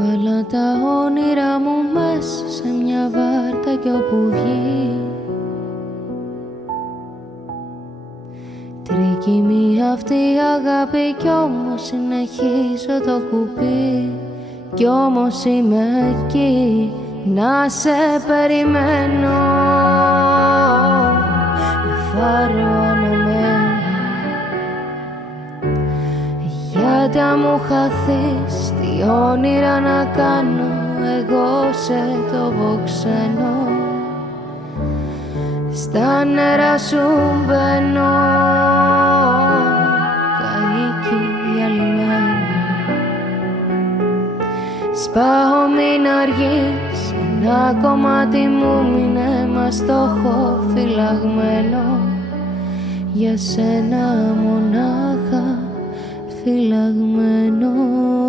Βάλα τα όνειρά μου μέσα σε μια βάρκα κι όπου βγει τρικυμεί αυτή η αγάπη κι όμως συνεχίζω το κουπί. Κι όμως είμαι εκεί να σε περιμένω με φάρο αναμένο. Γιατί αν μου χαθείς τι όνειρα να κάνω εγώ σε τόπο ξένο. Στα νερά σου μπαίνω καίκι διαλυμένο. Σπάω μην αργείς, ένα κομμάτι μου μείνε μα στο έχω φυλαγμένο. Για σένα μονάχα φυλαγμένο.